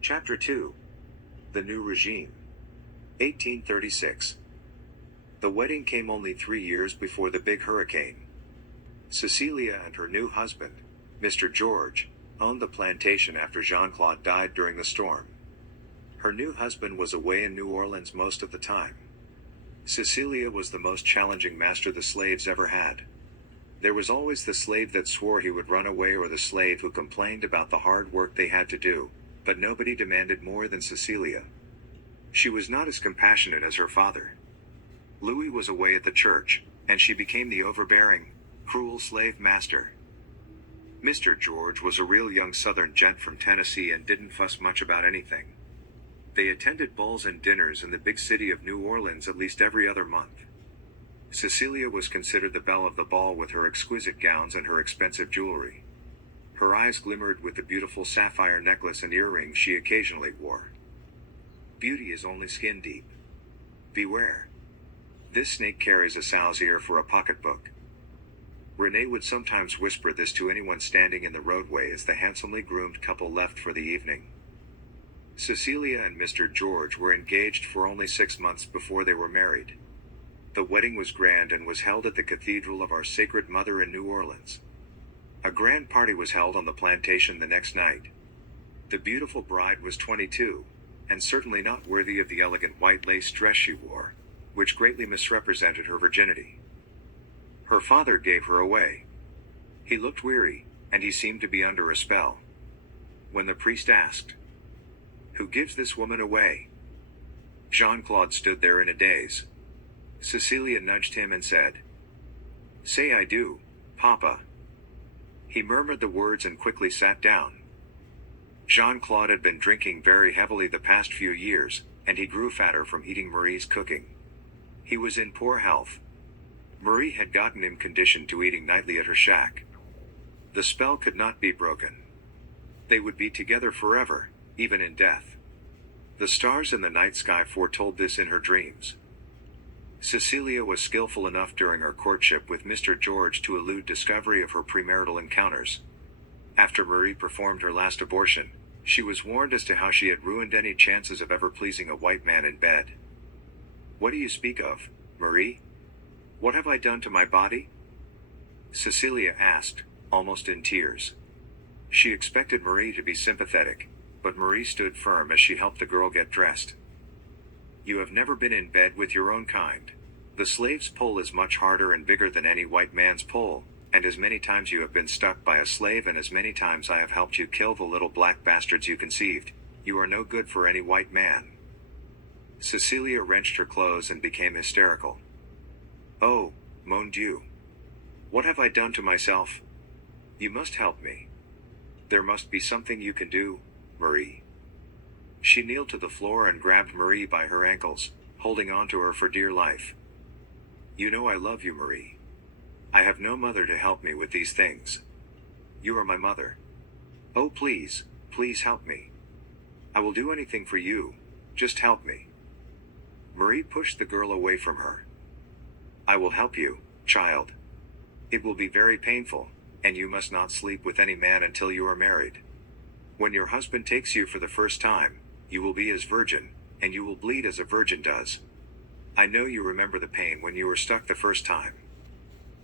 Chapter 2. The New Regime. 1836. The wedding came only 3 years before the big hurricane. Cecilia and her new husband, Mr. George, owned the plantation after Jean-Claude died during the storm. Her new husband was away in New Orleans most of the time. Cecilia was the most challenging master the slaves ever had. There was always the slave that swore he would run away or the slave who complained about the hard work they had to do, but nobody demanded more than Cecilia. She was not as compassionate as her father. Louis was away at the church, and she became the overbearing, cruel slave master. Mr. George was a real young Southern gent from Tennessee and didn't fuss much about anything. They attended balls and dinners in the big city of New Orleans at least every other month. Cecilia was considered the belle of the ball with her exquisite gowns and her expensive jewelry. Her eyes glimmered with the beautiful sapphire necklace and earrings she occasionally wore. Beauty is only skin deep. Beware. This snake carries a sow's ear for a pocketbook. Renee would sometimes whisper this to anyone standing in the roadway as the handsomely groomed couple left for the evening. Cecilia and Mr. George were engaged for only 6 months before they were married. The wedding was grand and was held at the Cathedral of Our Sacred Mother in New Orleans. A grand party was held on the plantation the next night. The beautiful bride was 22, and certainly not worthy of the elegant white lace dress she wore, which greatly misrepresented her virginity. Her father gave her away. He looked weary, and he seemed to be under a spell. When the priest asked, "Who gives this woman away?" Jean-Claude stood there in a daze. Cecilia nudged him and said, "Say I do, Papa." He murmured the words and quickly sat down. Jean-Claude had been drinking very heavily the past few years, and he grew fatter from eating Marie's cooking. He was in poor health. Marie had gotten him conditioned to eating nightly at her shack. The spell could not be broken. They would be together forever, even in death. The stars in the night sky foretold this in her dreams. Cecilia was skillful enough during her courtship with Mr. George to elude discovery of her premarital encounters. After Marie performed her last abortion, she was warned as to how she had ruined any chances of ever pleasing a white man in bed. "What do you speak of, Marie? What have I done to my body?" Cecilia asked, almost in tears. She expected Marie to be sympathetic, but Marie stood firm as she helped the girl get dressed. "You have never been in bed with your own kind. The slave's pull is much harder and bigger than any white man's pull, and as many times you have been stuck by a slave and as many times I have helped you kill the little black bastards you conceived, you are no good for any white man." Cecilia wrenched her clothes and became hysterical. "Oh, mon Dieu. What have I done to myself? You must help me. There must be something you can do, Marie." She kneeled to the floor and grabbed Marie by her ankles, holding on to her for dear life. "You know I love you, Marie. I have no mother to help me with these things. You are my mother. Oh please, please help me. I will do anything for you, just help me." Marie pushed the girl away from her. "I will help you, child. It will be very painful, and you must not sleep with any man until you are married. When your husband takes you for the first time, you will be as virgin, and you will bleed as a virgin does. I know you remember the pain when you were stuck the first time.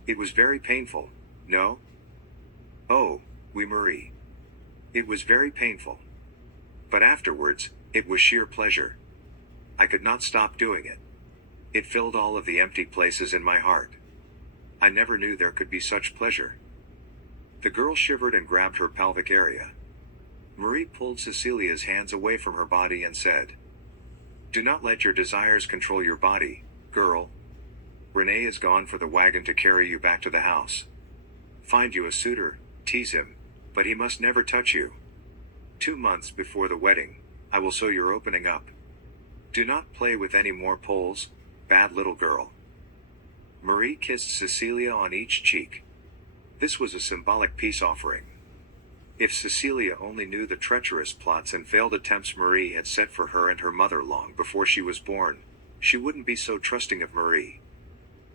It was very painful, no?" "Oh, oui, Marie. It was very painful. But afterwards, it was sheer pleasure. I could not stop doing it. It filled all of the empty places in my heart. I never knew there could be such pleasure." The girl shivered and grabbed her pelvic area. Marie pulled Cecilia's hands away from her body and said, "Do not let your desires control your body, girl. Renee is gone for the wagon to carry you back to the house. Find you a suitor, tease him, but he must never touch you. 2 months before the wedding, I will sew your opening up. Do not play with any more poles, bad little girl." Marie kissed Cecilia on each cheek. This was a symbolic peace offering. If Cecilia only knew the treacherous plots and failed attempts Marie had set for her and her mother long before she was born, she wouldn't be so trusting of Marie.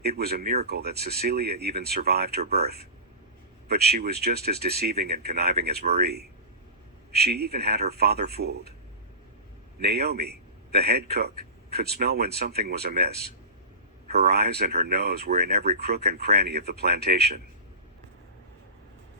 It was a miracle that Cecilia even survived her birth. But she was just as deceiving and conniving as Marie. She even had her father fooled. Naomi, the head cook, could smell when something was amiss. Her eyes and her nose were in every crook and cranny of the plantation.